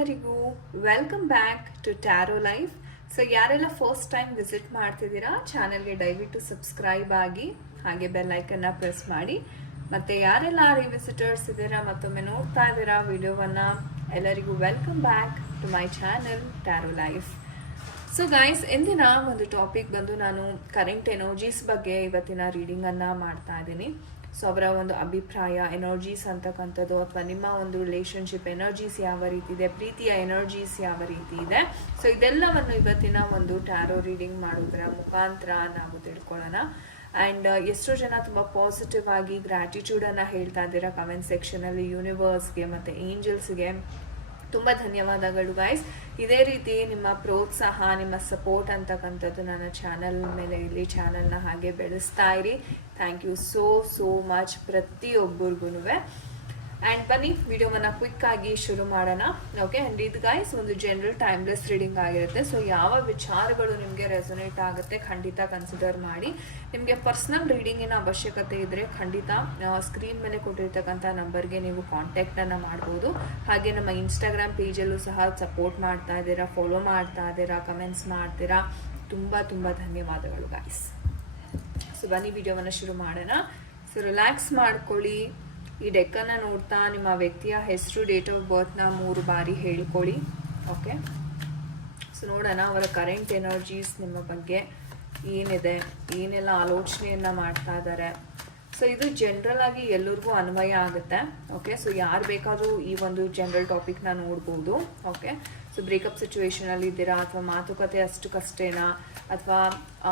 ಎಲ್ಲರಿಗೂ welcome back to tarot life. So ಯಾರೆಲ್ಲ first time visit ಮಾಡ್ತಿದ್ದೀರಾ ಚಾನೆಲ್ಗೆ ದಯವಿಟ್ಟು ಸಬ್ಸ್ಕ್ರೈಬ್ ಆಗಿ ಹಾಗೆ ಬೆಲ್ ಐಕನ್ನ ಪ್ರೆಸ್ ಮಾಡಿ. ಮತ್ತು ಯಾರೆಲ್ಲ ರಿವಿಸಿಟರ್ಸ್ ಇದ್ದೀರಾ ಮತ್ತೊಮ್ಮೆ ನೋಡ್ತಾ ಇದ್ದೀರಾ ವಿಡಿಯೋವನ್ನು, ಎಲ್ಲರಿಗೂ welcome back to my channel tarot life. So guys, ಇಂದಿನ ಒಂದು ಟಾಪಿಕ್ ಬಂದು ನಾನು ಕರೆಂಟ್ ಎನರ್ಜೀಸ್ ಬಗ್ಗೆ ಇವತ್ತಿನ ರೀಡಿಂಗನ್ನು ಮಾಡ್ತಾ ಇದ್ದೀನಿ. ಸೊ ಅವರ ಒಂದು ಅಭಿಪ್ರಾಯ ಎನರ್ಜೀಸ್ ಅಂತಕ್ಕಂಥದ್ದು, ಅಥವಾ ನಿಮ್ಮ ಒಂದು ರಿಲೇಶನ್ಶಿಪ್ ಎನರ್ಜೀಸ್ ಯಾವ ರೀತಿ ಇದೆ, ಪ್ರೀತಿಯ ಎನರ್ಜೀಸ್ ಯಾವ ರೀತಿ ಇದೆ, ಸೊ ಇದೆಲ್ಲವನ್ನು ಇವತ್ತಿನ ಒಂದು ಟ್ಯಾರೋ ರೀಡಿಂಗ್ ಮಾಡೋದರ ಮುಖಾಂತರ ನಾವು ತಿಳ್ಕೊಳ್ಳೋಣ. ಆ್ಯಂಡ್ ಎಷ್ಟೋ ಜನ ತುಂಬ ಪಾಸಿಟಿವ್ ಆಗಿ ಗ್ರ್ಯಾಟಿಟ್ಯೂಡನ್ನು ಹೇಳ್ತಾ ಇದ್ದೀರಾ ಕಮೆಂಟ್ ಸೆಕ್ಷನಲ್ಲಿ. ಯೂನಿವರ್ಸ್ಗೆ ಮತ್ತು ಏಂಜಲ್ಸ್ಗೆ ತುಂಬ ಧನ್ಯವಾದಗಳು ಗೈಸ್. ಇದೇ ರೀತಿ ನಿಮ್ಮ ಪ್ರೋತ್ಸಾಹ, ನಿಮ್ಮ ಸಪೋರ್ಟ್ ಅಂತಕ್ಕಂಥದ್ದು ನನ್ನ ಚಾನಲ್ ಮೇಲೆ ಇಲ್ಲಿ ಚಾನಲ್ನ ಹಾಗೆ ಬೆಳೆಸ್ತಾ ಇರಿ. ಥ್ಯಾಂಕ್ ಯು ಸೋ ಮಚ್ ಪ್ರತಿಯೊಬ್ಬರಿಗೂ. ಆ್ಯಂಡ್ ಬನ್ನಿ ವಿಡಿಯೋವನ್ನು ಕ್ವಿಕ್ ಆಗಿ ಶುರು ಮಾಡೋಣ. ಓಕೆ, ಆ್ಯಂಡ್ ಇದು ಗೈಸ್ ಒಂದು ಜನರಲ್ ಟೈಮ್ಲೆಸ್ ರೀಡಿಂಗ್ ಆಗಿರುತ್ತೆ. ಸೊ ಯಾವ ವಿಚಾರಗಳು ನಿಮಗೆ ರೆಸೊನೇಟ್ ಆಗುತ್ತೆ ಖಂಡಿತ ಕನ್ಸಿಡರ್ ಮಾಡಿ. ನಿಮಗೆ ಪರ್ಸ್ನಲ್ ರೀಡಿಂಗಿನ ಅವಶ್ಯಕತೆ ಇದ್ದರೆ ಖಂಡಿತ ಸ್ಕ್ರೀನ್ ಮೇಲೆ ಕೊಟ್ಟಿರ್ತಕ್ಕಂಥ ನಂಬರ್ಗೆ ನೀವು ಕಾಂಟ್ಯಾಕ್ಟನ್ನು ಮಾಡ್ಬೋದು. ಹಾಗೆ ನಮ್ಮ ಇನ್ಸ್ಟಾಗ್ರಾಮ್ ಪೇಜಲ್ಲೂ ಸಹ ಸಪೋರ್ಟ್ ಮಾಡ್ತಾ ಇದ್ದೀರಾ, ಫಾಲೋ ಮಾಡ್ತಾ ಇದ್ದೀರಾ, ಕಮೆಂಟ್ಸ್ ಮಾಡ್ತೀರಾ. ತುಂಬ ಧನ್ಯವಾದಗಳು ಗೈಸ್. ಸೊ ಬನ್ನಿ ವಿಡಿಯೋವನ್ನು ಶುರು ಮಾಡೋಣ. ಸೊ ರಿಲ್ಯಾಕ್ಸ್ ಮಾಡ್ಕೊಳ್ಳಿ. ಈ ಡೆಕ್ಕನ್ನು ನೋಡ್ತಾ ನಿಮ್ಮ ವ್ಯಕ್ತಿಯ ಹೆಸರು, ಡೇಟ್ ಆಫ್ ಬರ್ತ್ನ 3 ಬಾರಿ ಹೇಳ್ಕೊಳ್ಳಿ. ಓಕೆ, ಸೊ ನೋಡೋಣ ಅವರ ಕರೆಂಟ್ ಎನರ್ಜೀಸ್ ನಿಮ್ಮ ಬಗ್ಗೆ ಏನಿದೆ, ಏನೆಲ್ಲ ಆಲೋಚನೆಯನ್ನು ಮಾಡ್ತಾ ಇದ್ದಾರೆ. ಸೊ ಇದು ಜನರಲ್ ಆಗಿ ಎಲ್ಲರಿಗೂ ಅನ್ವಯ ಆಗುತ್ತೆ. ಓಕೆ, ಸೊ ಯಾರು ಬೇಕಾದರೂ ಈ ಒಂದು ಜನರಲ್ ಟಾಪಿಕ್ನ ನೋಡ್ಬೋದು. ಓಕೆ, ಸೊ ಬ್ರೇಕಪ್ ಸಿಚುವೇಶನಲ್ಲಿ ಇದ್ದೀರಾ, ಅಥವಾ ಮಾತುಕತೆ ಅಷ್ಟಕ್ಕಷ್ಟೇನಾ, ಅಥವಾ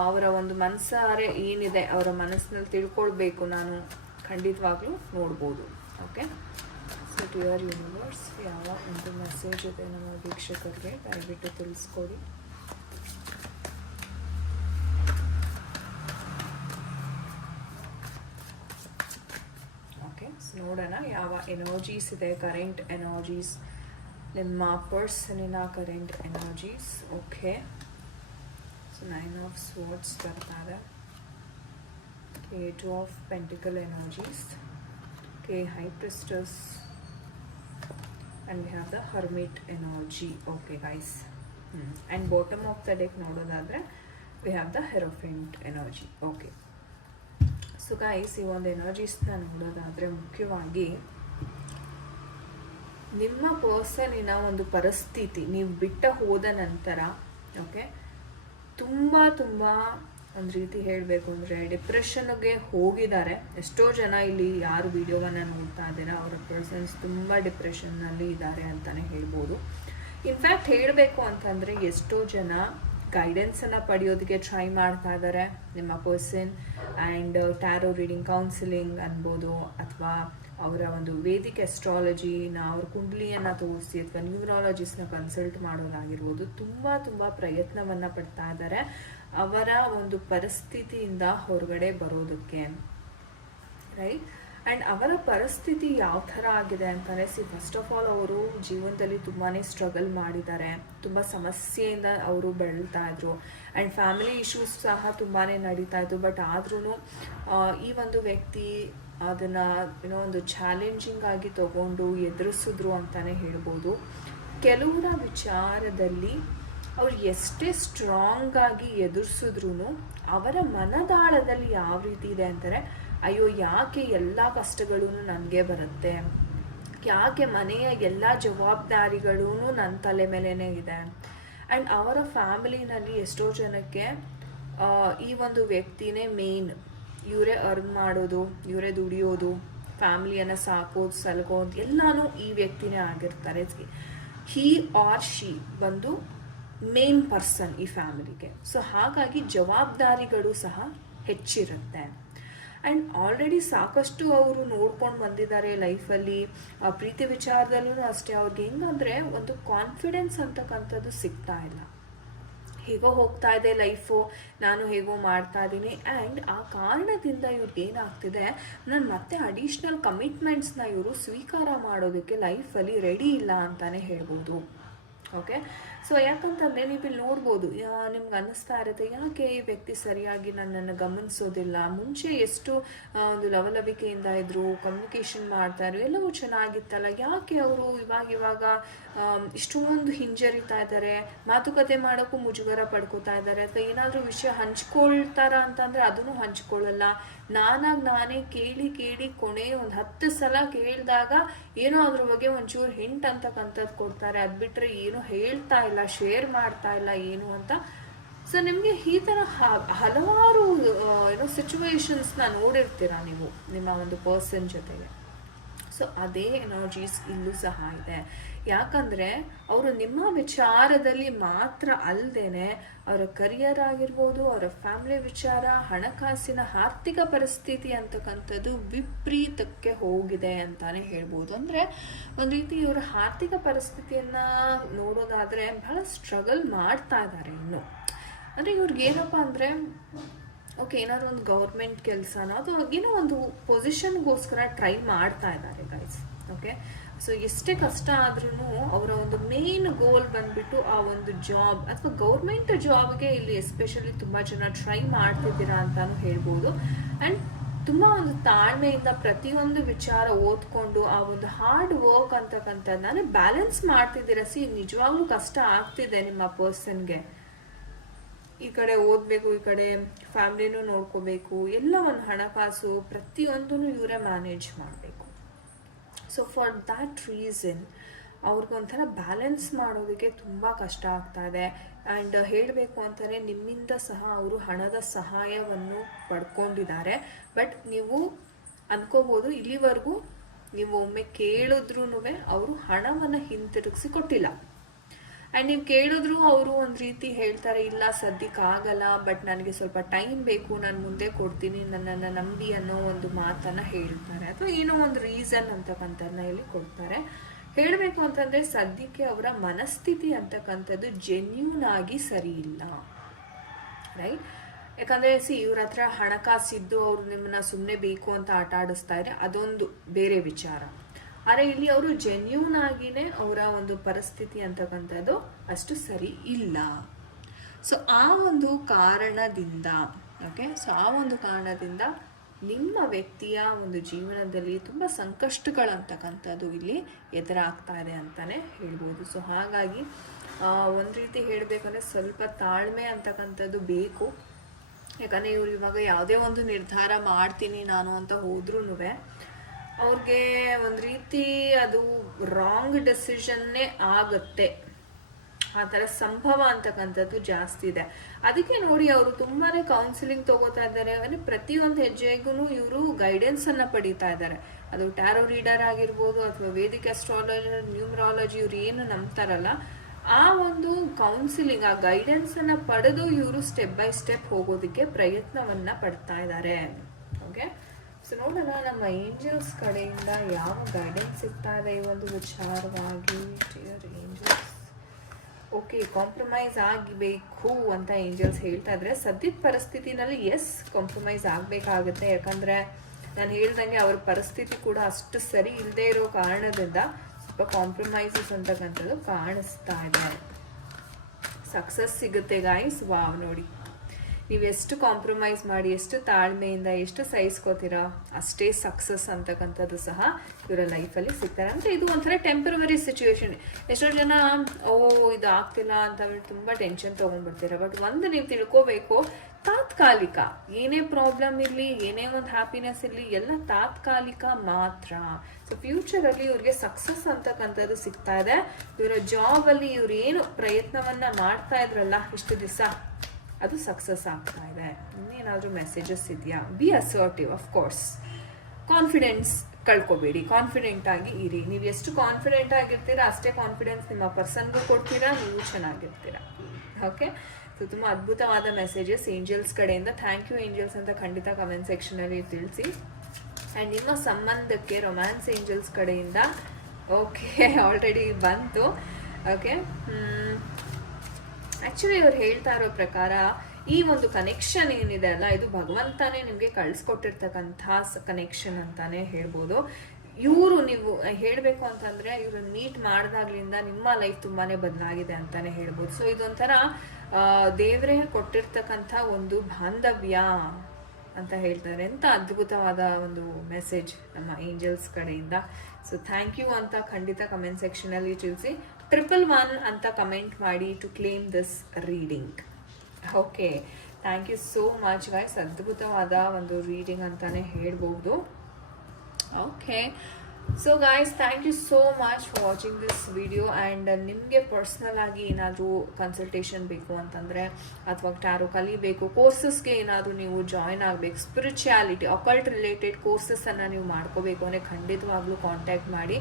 ಅವರ ಒಂದು ಮನಸ್ಸಾರೆ ಏನಿದೆ ಅವರ ಮನಸ್ಸಿನಲ್ಲಿ ತಿಳ್ಕೊಳ್ಬೇಕು ನಾನು, ಖಂಡಿತವಾಗ್ಲೂ ನೋಡ್ಬೋದು. ಓಕೆ, ಸೊ ಡಿಯರ್ ಯೂನಿವರ್ಸ್, ಯಾವ ಒಂದು ಮೆಸೇಜ್ ಇದೆ ನಮ್ಮ ವೀಕ್ಷಕರಿಗೆ ದಯವಿಟ್ಟು ತಿಳಿಸ್ಕೊಡಿ. ಓಕೆ, ಸೊ ನೋಡೋಣ ಯಾವ ಎನರ್ಜೀಸ್ ಇದೆ, ಕರೆಂಟ್ ಎನರ್ಜೀಸ್, ನಿಮ್ಮ ಪರ್ಸನಿನ current energies. Okay, so 9 of swords ಬರ್ತಾರೆ. Okay, 2 of Pentacle energies. Okay, High Priestess. And we have the Hermit energy. Okay, guys. And bottom of the deck nododadre we have the Hierophant energy. Okay. So guys, ಈ ಒಂದು energies ನ ನೋಡೋದಾದ್ರೆ ಮುಖ್ಯವಾಗಿ ನಿಮ್ಮ ಪರ್ಸನಿನ ಒಂದು ಪರಿಸ್ಥಿತಿ ನೀವು ಬಿಟ್ಟ ಹೋದ ನಂತರ, ಓಕೆ, ತುಂಬ ಒಂದು ರೀತಿ ಹೇಳಬೇಕು ಅಂದರೆ ಡಿಪ್ರೆಷನ್ಗೆ ಹೋಗಿದ್ದಾರೆ. ಎಷ್ಟೋ ಜನ ಇಲ್ಲಿ ಯಾರು ವಿಡಿಯೋವನ್ನು ನೋಡ್ತಾ ಇದ್ದೀರಾ ಅವರ ಪರ್ಸನ್ಸ್ ತುಂಬ ಡಿಪ್ರೆಷನ್ನಲ್ಲಿ ಇದ್ದಾರೆ ಅಂತಲೇ ಹೇಳ್ಬೋದು. ಇನ್ಫ್ಯಾಕ್ಟ್ ಹೇಳಬೇಕು ಅಂತಂದರೆ ಎಷ್ಟೋ ಜನ ಗೈಡೆನ್ಸನ್ನು ಪಡೆಯೋದಕ್ಕೆ ಟ್ರೈ ಮಾಡ್ತಾ ಇದ್ದಾರೆ ನಿಮ್ಮ person. And tarot reading, counselling ಅನ್ಬೋದು, ಅಥವಾ ಅವರ ಒಂದು ವೇದಿಕ್ ಎಸ್ಟ್ರಾಲಜಿನ, ಅವ್ರ ಕುಂಡ್ಲಿಯನ್ನು ತೋರಿಸಿ, ಅಥವಾ ನ್ಯೂಮರಾಲಜಿಸ್ಟ್ನ ಕನ್ಸಲ್ಟ್ ಮಾಡೋದಾಗಿರ್ಬೋದು. ತುಂಬ ಪ್ರಯತ್ನವನ್ನು ಪಡ್ತಾ ಇದ್ದಾರೆ ಅವರ ಒಂದು ಪರಿಸ್ಥಿತಿಯಿಂದ ಹೊರಗಡೆ ಬರೋದಕ್ಕೆ, ರೈಟ್. ಆ್ಯಂಡ್ ಅವರ ಪರಿಸ್ಥಿತಿ ಯಾವ ಥರ ಆಗಿದೆ ಅಂತಂದರೆ, ಫಸ್ಟ್ ಆಫ್ ಆಲ್ ಅವರು ಜೀವನದಲ್ಲಿ ತುಂಬಾ ಸ್ಟ್ರಗಲ್ ಮಾಡಿದ್ದಾರೆ, ತುಂಬ ಸಮಸ್ಯೆಯಿಂದ ಅವರು ಬೆಳೀತಾ ಇದ್ರು. ಆ್ಯಂಡ್ ಫ್ಯಾಮಿಲಿ ಇಶ್ಯೂಸ್ ಸಹ ತುಂಬಾ ನಡೀತಾ ಇತ್ತು. ಬಟ್ ಆದ್ರೂ ಈ ಒಂದು ವ್ಯಕ್ತಿ ಅದನ್ನು ಒಂದು ಚಾಲೆಂಜಿಂಗ್ ಆಗಿ ತಗೊಂಡು ಎದುರಿಸಿದ್ರು ಅಂತಲೇ ಹೇಳ್ಬೋದು. ಕೆಲವರ ವಿಚಾರದಲ್ಲಿ ಅವ್ರು ಎಷ್ಟೇ ಸ್ಟ್ರಾಂಗ್ ಆಗಿ ಎದುರಿಸಿದ್ರು ಅವರ ಮನದಾಳದಲ್ಲಿ ಯಾವ ರೀತಿ ಇದೆ ಅಂತಾರೆ, ಅಯ್ಯೋ ಯಾಕೆ ಎಲ್ಲ ಕಷ್ಟಗಳೂ ನನಗೆ ಬರುತ್ತೆ, ಯಾಕೆ ಮನೆಯ ಎಲ್ಲ ಜವಾಬ್ದಾರಿಗಳೂ ನನ್ನ ತಲೆ ಮೇಲೇ ಇದೆ. ಆ್ಯಂಡ್ ಅವರ ಫ್ಯಾಮಿಲಿನಲ್ಲಿ ಎಷ್ಟೋ ಜನಕ್ಕೆ ಈ ಒಂದು ವ್ಯಕ್ತಿನೇ ಮೇನ್, ಇವರೇ ಅರ್ನ್ ಮಾಡೋದು, ಇವರೇ ದುಡಿಯೋದು, ಫ್ಯಾಮಿಲಿಯನ್ನು ಸಾಕೋದು, ಸಲಗೋದು ಎಲ್ಲನೂ ಈ ವ್ಯಕ್ತಿನೇ ಆಗಿರ್ತಾರೆ. ಹಿ ಆರ್ ಶಿ ಬಂದು ಮೇನ್ ಪರ್ಸನ್ ಈ ಫ್ಯಾಮಿಲಿಗೆ. ಸೊ ಹಾಗಾಗಿ ಜವಾಬ್ದಾರಿಗಳು ಸಹ ಹೆಚ್ಚಿರುತ್ತೆ. ಆ್ಯಂಡ್ ಆಲ್ರೆಡಿ ಸಾಕಷ್ಟು ಅವರು ನೋಡ್ಕೊಂಡು ಬಂದಿದ್ದಾರೆ ಲೈಫಲ್ಲಿ. ಪ್ರೀತಿ ವಿಚಾರದಲ್ಲೂ ಅಷ್ಟೇ ಅವ್ರಿಗೆ ಹೆಂಗಂದರೆ ಒಂದು ಕಾನ್ಫಿಡೆನ್ಸ್ ಅಂತಕ್ಕಂಥದ್ದು ಸಿಗ್ತಾ ಇಲ್ಲ. ಹೇಗೋ ಹೋಗ್ತಾ ಇದೆ ಲೈಫು, ನಾನು ಹೇಗೋ ಮಾಡ್ತಾ ಇದ್ದೀನಿ. ಆ್ಯಂಡ್ ಆ ಕಾರಣದಿಂದ ಇವ್ರಿಗೆ ಏನಾಗ್ತಿದೆ, ನಾನು ಮತ್ತೆ ಅಡಿಷ್ನಲ್ ಕಮಿಟ್ಮೆಂಟ್ಸ್ನ ಇವರು ಸ್ವೀಕಾರ ಮಾಡೋದಕ್ಕೆ ಲೈಫಲ್ಲಿ ರೆಡಿ ಇಲ್ಲ ಅಂತಲೇ ಹೇಳ್ಬೋದು. ಓಕೆ, ಸೊ ಯಾಕಂತಂದರೆ ನೀವು ಇಲ್ಲಿ ನೋಡ್ಬೋದು, ನಿಮ್ಗೆ ಅನ್ನಿಸ್ತಾ ಇರುತ್ತೆ ಯಾಕೆ ಈ ವ್ಯಕ್ತಿ ಸರಿಯಾಗಿ ನನ್ನನ್ನು ಗಮನಿಸೋದಿಲ್ಲ, ಮುಂಚೆ ಎಷ್ಟು ಒಂದು ಲವಲವಿಕೆಯಿಂದ ಇದ್ರು, ಕಮ್ಯುನಿಕೇಷನ್ ಮಾಡ್ತಾಯಿದ್ರು, ಎಲ್ಲವೂ ಚೆನ್ನಾಗಿತ್ತಲ್ಲ, ಯಾಕೆ ಅವರು ಇವಾಗ ಇಷ್ಟೊಂದು ಹಿಂಜರಿತಾ ಇದ್ದಾರೆ, ಮಾತುಕತೆ ಮಾಡೋಕ್ಕೂ ಮುಜುಗರ ಪಡ್ಕೋತಾ ಇದ್ದಾರೆ, ಅಥವಾ ಏನಾದರೂ ವಿಷಯ ಹಂಚ್ಕೊಳ್ತಾರ ಅಂತಂದರೆ ಅದನ್ನು ಹಂಚ್ಕೊಳ್ಳಲ್ಲ. ನಾನೇ ಕೇಳಿ ಕೊನೆ ಒಂದು 10 ಸಲ ಕೇಳಿದಾಗ ಏನೋ ಅದ್ರ ಬಗ್ಗೆ ಒಂಚೂರು ಹಿಂಟ್ ಅಂತಕ್ಕಂಥದ್ದು ಕೊಡ್ತಾರೆ, ಅದು ಬಿಟ್ಟರೆ ಏನೂ ಹೇಳ್ತಾ ಇಲ್ಲ, ಶೇರ್ ಮಾಡ್ತಾ ಇಲ್ಲ ಏನು ಅಂತ. ಸೊ ನಿಮಗೆ ಈ ಥರ ಹಲವಾರು ಸಿಚುವೇಶನ್ಸ್ನ ನೋಡಿರ್ತೀರ ನೀವು ನಿಮ್ಮ ಒಂದು ಪರ್ಸನ್ ಜೊತೆಗೆ. ಸೊ ಅದೇ ಎನರ್ಜೀಸ್ ಇಲ್ಲೂ ಸಹ ಇದೆ. ಯಾಕಂದರೆ ಅವರು ನಿಮ್ಮ ವಿಚಾರದಲ್ಲಿ ಮಾತ್ರ ಅಲ್ಲದೇನೆ ಅವರ ಕರಿಯರ್ ಆಗಿರ್ಬೋದು, ಅವರ ಫ್ಯಾಮಿಲಿ ವಿಚಾರ, ಹಣಕಾಸಿನ ಆರ್ಥಿಕ ಪರಿಸ್ಥಿತಿ ಅಂತಕ್ಕಂಥದ್ದು ವಿಪರೀತಕ್ಕೆ ಹೋಗಿದೆ ಅಂತಾನೆ ಹೇಳ್ಬೋದು. ಅಂದರೆ ಒಂದು ರೀತಿ ಇವರ ಆರ್ಥಿಕ ಪರಿಸ್ಥಿತಿಯನ್ನು ನೋಡೋದಾದರೆ ಬಹಳ ಸ್ಟ್ರಗಲ್ ಮಾಡ್ತಾ ಇದ್ದಾರೆ ಇನ್ನು. ಅಂದರೆ ಇವ್ರಿಗೆ ಏನಪ್ಪ ಅಂದರೆ ಓಕೆ ಏನಾದ್ರು ಒಂದು ಗೌರ್ಮೆಂಟ್ ಕೆಲಸನೋ ಅಥವಾ ಏನೋ ಒಂದು ಪೊಸಿಷನ್ಗೋಸ್ಕರ ಟ್ರೈ ಮಾಡ್ತಾ ಇದ್ದಾರೆ ಗೈಸ್. ಓಕೆ, ಸೊ ಎಷ್ಟೇ ಕಷ್ಟ ಆದ್ರೂ ಅವರ ಒಂದು ಮೇನ್ ಗೋಲ್ ಬಂದ್ಬಿಟ್ಟು ಆ ಒಂದು ಜಾಬ್ ಅಥವಾ ಗೌರ್ಮೆಂಟ್ ಜಾಬ್ಗೆ ಇಲ್ಲಿ ಎಸ್ಪೆಷಲಿ ತುಂಬ ಜನ ಟ್ರೈ ಮಾಡ್ತಿದ್ದೀರಾ ಅಂತಾನು ಹೇಳ್ಬೋದು. ಆ್ಯಂಡ್ ತುಂಬ ಒಂದು ತಾಳ್ಮೆಯಿಂದ ಪ್ರತಿಯೊಂದು ವಿಚಾರ ಓದ್ಕೊಂಡು ಆ ಒಂದು ಹಾರ್ಡ್ ವರ್ಕ್ ಅಂತಕ್ಕಂಥದ್ದನ್ನ ಬ್ಯಾಲೆನ್ಸ್ ಮಾಡ್ತಿದ್ದೀರಾ. ನಿಜವಾಗ್ಲೂ ಕಷ್ಟ ಆಗ್ತಿದೆ ನಿಮ್ಮ ಪರ್ಸನ್ಗೆ. ಈ ಕಡೆ ಓದಬೇಕು, ಈ ಕಡೆ ಫ್ಯಾಮಿಲಿನೂ ನೋಡ್ಕೋಬೇಕು, ಎಲ್ಲ ಒಂದು ಹಣಕಾಸು ಪ್ರತಿಯೊಂದೂ ಇವರೇ ಮ್ಯಾನೇಜ್ ಮಾಡಬೇಕು. ಸೊ ಫಾರ್ ದ್ಯಾಟ್ ರೀಸನ್ ಅವ್ರಿಗೊಂಥರ ಬ್ಯಾಲೆನ್ಸ್ ಮಾಡೋದಕ್ಕೆ ತುಂಬ ಕಷ್ಟ ಆಗ್ತಾ ಇದೆ. ಆ್ಯಂಡ್ ಹೇಳಬೇಕು ಅಂತಲೇ ನಿಮ್ಮಿಂದ ಸಹ ಅವರು ಹಣದ ಸಹಾಯವನ್ನು ಪಡ್ಕೊಂಡಿದ್ದಾರೆ. ಬಟ್ ನೀವು ಅನ್ಕೋಬೋದು ಇಲ್ಲಿವರೆಗೂ ನೀವು ಒಮ್ಮೆ ಕೇಳಿದ್ರೂ ಅವರು ಹಣವನ್ನು ಹಿಂತಿರುಗಿಸಿ ಕೊಟ್ಟಿಲ್ಲ. ಆ್ಯಂಡ್ ನೀವು ಕೇಳಿದ್ರು ಅವರು ಒಂದು ರೀತಿ ಹೇಳ್ತಾರೆ, ಇಲ್ಲ ಸದ್ಯಕ್ಕಾಗಲ್ಲ, ಬಟ್ ನನಗೆ ಸ್ವಲ್ಪ ಟೈಮ್ ಬೇಕು, ನಾನು ಮುಂದೆ ಕೊಡ್ತೀನಿ, ನನ್ನನ್ನು ನಂಬಿ ಅನ್ನೋ ಒಂದು ಮಾತನ್ನು ಹೇಳ್ತಾರೆ, ಅಥವಾ ಏನೋ ಒಂದು ರೀಸನ್ ಅಂತಕ್ಕಂಥದ್ದನ್ನ ಇಲ್ಲಿ ಕೊಡ್ತಾರೆ. ಹೇಳಬೇಕು ಅಂತಂದರೆ ಸದ್ಯಕ್ಕೆ ಅವರ ಮನಸ್ಥಿತಿ ಅಂತಕ್ಕಂಥದ್ದು ಜೆನ್ಯೂನ್ ಆಗಿ ಸರಿ ಇಲ್ಲ, ರೈಟ್? ಯಾಕಂದರೆ ಇವ್ರ ಹತ್ರ ಹಣಕಾಸಿದ್ದು ಅವರು ನಿಮ್ಮನ್ನ ಸುಮ್ಮನೆ ಬೇಕು ಅಂತ ಆಟ ಆಡಿಸ್ತಾ ಇದ್ರೆ ಅದೊಂದು ಬೇರೆ ವಿಚಾರ. ಆದರೆ ಇಲ್ಲಿ ಅವರು ಜೆನ್ಯೂನ್ ಆಗಿನೇ ಅವರ ಒಂದು ಪರಿಸ್ಥಿತಿ ಅಂತಕ್ಕಂಥದ್ದು ಅಷ್ಟು ಸರಿ ಇಲ್ಲ. ಸೊ ಆ ಒಂದು ಕಾರಣದಿಂದ ನಿಮ್ಮ ವ್ಯಕ್ತಿಯ ಒಂದು ಜೀವನದಲ್ಲಿ ತುಂಬ ಸಂಕಷ್ಟಗಳಂತಕ್ಕಂಥದ್ದು ಇಲ್ಲಿ ಎದುರಾಗ್ತಾ ಇದೆ ಅಂತಲೇ ಹೇಳ್ಬೋದು. ಸೊ ಹಾಗಾಗಿ ಒಂದು ರೀತಿ ಹೇಳಬೇಕಂದ್ರೆ ಸ್ವಲ್ಪ ತಾಳ್ಮೆ ಅಂತಕ್ಕಂಥದ್ದು ಬೇಕು. ಯಾಕಂದರೆ ಇವರು ಇವಾಗ ಯಾವುದೇ ಒಂದು ನಿರ್ಧಾರ ಮಾಡ್ತೀನಿ ನಾನು ಅಂತ ಹೋದ್ರೂ ಅವ್ರಿಗೆ ಒಂದು ರೀತಿ ಅದು ರಾಂಗ್ ಡೆಸಿಷನ್ನೇ ಆಗುತ್ತೆ, ಆ ಥರ ಸಂಭವ ಅಂತಕ್ಕಂಥದ್ದು ಜಾಸ್ತಿ ಇದೆ. ಅದಕ್ಕೆ ನೋಡಿ ಅವರು ತುಂಬಾ ಕೌನ್ಸಿಲಿಂಗ್ ತಗೋತಾ ಇದ್ದಾರೆ. ಅಂದರೆ ಪ್ರತಿಯೊಂದು ಹೆಜ್ಜೆಗೂ ಇವರು ಗೈಡೆನ್ಸನ್ನು ಪಡೀತಾ ಇದ್ದಾರೆ. ಅದು ಟ್ಯಾರೋ ರೀಡರ್ ಆಗಿರ್ಬೋದು ಅಥವಾ ವೇದಿಕ್ ಅಸ್ಟ್ರಾಲಜರ್, ನ್ಯೂಮರಾಲಜಿ, ಇವ್ರು ಏನು ನಂಬ್ತಾರಲ್ಲ ಆ ಒಂದು ಕೌನ್ಸಿಲಿಂಗ್, ಆ ಗೈಡೆನ್ಸನ್ನು ಪಡೆದು ಇವರು ಸ್ಟೆಪ್ ಬೈ ಸ್ಟೆಪ್ ಹೋಗೋದಕ್ಕೆ ಪ್ರಯತ್ನವನ್ನು ಪಡ್ತಾ ಇದ್ದಾರೆ. ಓಕೆ, ಸೊ ನೋಡೋಣ ನಮ್ಮ ಏಂಜಲ್ಸ್ ಕಡೆಯಿಂದ ಯಾವ ಗೈಡೆನ್ಸ್ ಸಿಗ್ತಾ ಇದೆ ಈ ಒಂದು ವಿಚಾರವಾಗಿ. ಡಿಯರ್ ಏಂಜಲ್ಸ್, ಓಕೆ, ಕಾಂಪ್ರಮೈಸ್ ಆಗಬೇಕು ಅಂತ ಏಂಜಲ್ಸ್ ಹೇಳ್ತಾ ಇದ್ರೆ ಸದ್ಯದ ಪರಿಸ್ಥಿತಿನಲ್ಲಿ ಎಸ್ ಕಾಂಪ್ರಮೈಸ್ ಆಗಬೇಕಾಗುತ್ತೆ. ಯಾಕಂದರೆ ನಾನು ಹೇಳ್ದಂಗೆ ಅವ್ರ ಪರಿಸ್ಥಿತಿ ಕೂಡ ಅಷ್ಟು ಸರಿ ಇಲ್ಲದೆ ಇರೋ ಕಾರಣದಿಂದ ಸ್ವಲ್ಪ ಕಾಂಪ್ರಮೈಸಸ್ ಅಂತಕ್ಕಂಥದ್ದು ಕಾಣಿಸ್ತಾ ಇದೆ. ಸಕ್ಸಸ್ ಸಿಗುತ್ತೆ ಗಾಯ್ಸ್. ವಾವ್, ನೋಡಿ ನೀವು ಎಷ್ಟು ಕಾಂಪ್ರಮೈಸ್ ಮಾಡಿ, ಎಷ್ಟು ತಾಳ್ಮೆಯಿಂದ ಎಷ್ಟು ಸಹಿಸ್ಕೋತೀರಾ ಅಷ್ಟೇ ಸಕ್ಸಸ್ ಅಂತಕ್ಕಂಥದ್ದು ಸಹ ಇವರ ಲೈಫಲ್ಲಿ ಸಿಗ್ತಾರೆ. ಅಂದರೆ ಇದು ಒಂಥರ ಟೆಂಪರವರಿ ಸಿಚುವೇಶನ್. ಎಷ್ಟೋ ಜನ ಇದು ಆಗ್ತಿಲ್ಲ ಅಂತ ತುಂಬ ಟೆನ್ಷನ್ ತೊಗೊಂಡ್ಬಿಡ್ತೀರ. ಬಟ್ ಒಂದು ನೀವು ತಿಳ್ಕೋಬೇಕು, ತಾತ್ಕಾಲಿಕ. ಏನೇ ಪ್ರಾಬ್ಲಮ್ ಇರಲಿ, ಏನೇ ಒಂದು ಹ್ಯಾಪಿನೆಸ್ ಇರಲಿ, ಎಲ್ಲ ತಾತ್ಕಾಲಿಕ ಮಾತ್ರ. ಸೊ ಫ್ಯೂಚರಲ್ಲಿ ಇವ್ರಿಗೆ ಸಕ್ಸಸ್ ಅಂತಕ್ಕಂಥದ್ದು ಸಿಗ್ತಾ ಇದೆ. ಇವರ ಜಾಬಲ್ಲಿ ಇವ್ರು ಏನು ಪ್ರಯತ್ನವನ್ನು ಮಾಡ್ತಾ ಇದ್ರಲ್ಲ ಇಷ್ಟು ದಿವಸ ಅದು ಸಕ್ಸಸ್ ಆಗ್ತಾ ಇದೆ. ಇನ್ನೇನಾದರೂ ಮೆಸೇಜಸ್ ಇದೆಯಾ? Be assertive, of course. ಕಾನ್ಫಿಡೆನ್ಸ್ ಕಳ್ಕೊಬೇಡಿ, ಕಾನ್ಫಿಡೆಂಟ್ ಆಗಿ ಇರಿ. ನೀವು ಎಷ್ಟು ಕಾನ್ಫಿಡೆಂಟ್ ಆಗಿರ್ತೀರಾ ಅಷ್ಟೇ ಕಾನ್ಫಿಡೆನ್ಸ್ ನಿಮ್ಮ ಪರ್ಸನ್ಗೂ ಕೊಡ್ತೀರಾ, ನೀವು ಚೆನ್ನಾಗಿರ್ತೀರಾ. ಓಕೆ, ಸೊ ತುಂಬ ಅದ್ಭುತವಾದ ಮೆಸೇಜಸ್ ಏಂಜಲ್ಸ್ ಕಡೆಯಿಂದ. ಥ್ಯಾಂಕ್ ಯು ಏಂಜಲ್ಸ್ ಅಂತ ಖಂಡಿತ ಕಮೆಂಟ್ ಸೆಕ್ಷನಲ್ಲಿ ತಿಳಿಸಿ. ಆ್ಯಂಡ್ ನಿಮ್ಮ ಸಂಬಂಧಕ್ಕೆ ರೊಮ್ಯಾನ್ಸ್ ಏಂಜಲ್ಸ್ ಕಡೆಯಿಂದ ಓಕೆ ಆಲ್ರೆಡಿ ಬಂತು. ಓಕೆ, ಆ್ಯಕ್ಚುಲಿ ಇವ್ರು ಹೇಳ್ತಾ ಇರೋ ಪ್ರಕಾರ ಈ ಒಂದು ಕನೆಕ್ಷನ್ ಏನಿದೆ ಅಲ್ಲ, ಇದು ಭಗವಂತನೇ ನಿಮಗೆ ಕಳಿಸ್ಕೊಟ್ಟಿರ್ತಕ್ಕಂಥ ಕನೆಕ್ಷನ್ ಅಂತಾನೆ ಹೇಳ್ಬೋದು. ಇವರು ನೀವು ಹೇಳಬೇಕು ಅಂತಂದರೆ ಇವರು ಮೀಟ್ ಮಾಡಿದಾಗ್ಲಿಂದ ನಿಮ್ಮ ಲೈಫ್ ತುಂಬಾ ಬದಲಾಗಿದೆ ಅಂತಲೇ ಹೇಳ್ಬೋದು. ಸೊ ಇದೊಂಥರ ದೇವರೇ ಕೊಟ್ಟಿರ್ತಕ್ಕಂಥ ಒಂದು ಬಾಂಧವ್ಯ ಅಂತ ಹೇಳ್ತಾರೆ. ಎಂಥ ಅದ್ಭುತವಾದ ಒಂದು ಮೆಸೇಜ್ ನಮ್ಮ ಏಂಜಲ್ಸ್ ಕಡೆಯಿಂದ. ಸೊ ಥ್ಯಾಂಕ್ ಯು ಅಂತ ಖಂಡಿತ ಕಮೆಂಟ್ ಸೆಕ್ಷನಲ್ಲಿ ತಿಳಿಸಿ. 111 ಅಂತ ಕಮೆಂಟ್ ಮಾಡಿ to claim this reading. Okay, thank you so much guys. ಅದ್ಭುತವಾದ ಒಂದು ರೀಡಿಂಗ್ ಅಂತಾನೆ ಹೇಳ್ಬೋದು. Okay, so guys thank you so much for watching this video. And ನಿಮಗೆ ಪರ್ಸ್ನಲ್ ಆಗಿ ಏನಾದರೂ ಕನ್ಸಲ್ಟೇಷನ್ ಬೇಕು ಅಂತಂದರೆ ಅಥವಾ ಟ್ಯಾರೋ ಕಲಿಬೇಕು, ಕೋರ್ಸಸ್ಗೆ ಏನಾದರೂ ನೀವು ಜಾಯ್ನ್ ಆಗಬೇಕು, ಸ್ಪಿರಿಚುಯಾಲಿಟಿ ಅಕಲ್ಟ್ ರಿಲೇಟೆಡ್ ಕೋರ್ಸಸ್ಸನ್ನು ನೀವು ಮಾಡ್ಕೋಬೇಕು ಅಂದರೆ ಖಂಡಿತವಾಗ್ಲೂ ಕಾಂಟ್ಯಾಕ್ಟ್ ಮಾಡಿ.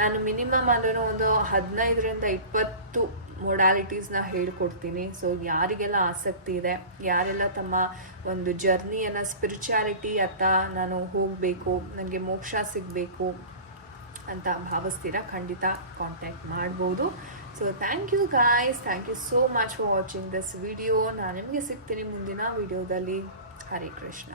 ನಾನು ಮಿನಿಮಮ್ ಅದನ್ನು ಒಂದು 15ರಿಂದ 20 ಮೊಡಾಲಿಟೀಸ್ನ ಹೇಳ್ಕೊಡ್ತೀನಿ. ಸೊ ಯಾರಿಗೆಲ್ಲ ಆಸಕ್ತಿ ಇದೆ, ಯಾರೆಲ್ಲ ತಮ್ಮ ಒಂದು ಜರ್ನಿಯನ್ನು ಸ್ಪಿರಿಚುಯಾಲಿಟಿ ಅತ್ತ ನಾನು ಹೋಗಬೇಕು, ನನಗೆ ಮೋಕ್ಷ ಸಿಗಬೇಕು ಅಂತ ಭಾವಿಸ್ತೀರಾ, ಖಂಡಿತ ಕಾಂಟ್ಯಾಕ್ಟ್ ಮಾಡ್ಬೋದು. So thank you guys, thank you so much for watching this video. ನಾನು ನಿಮಗೆ ಸಿಗ್ತೀನಿ ಮುಂದಿನ ವಿಡಿಯೋದಲ್ಲಿ. ಹರೇ ಕೃಷ್ಣ.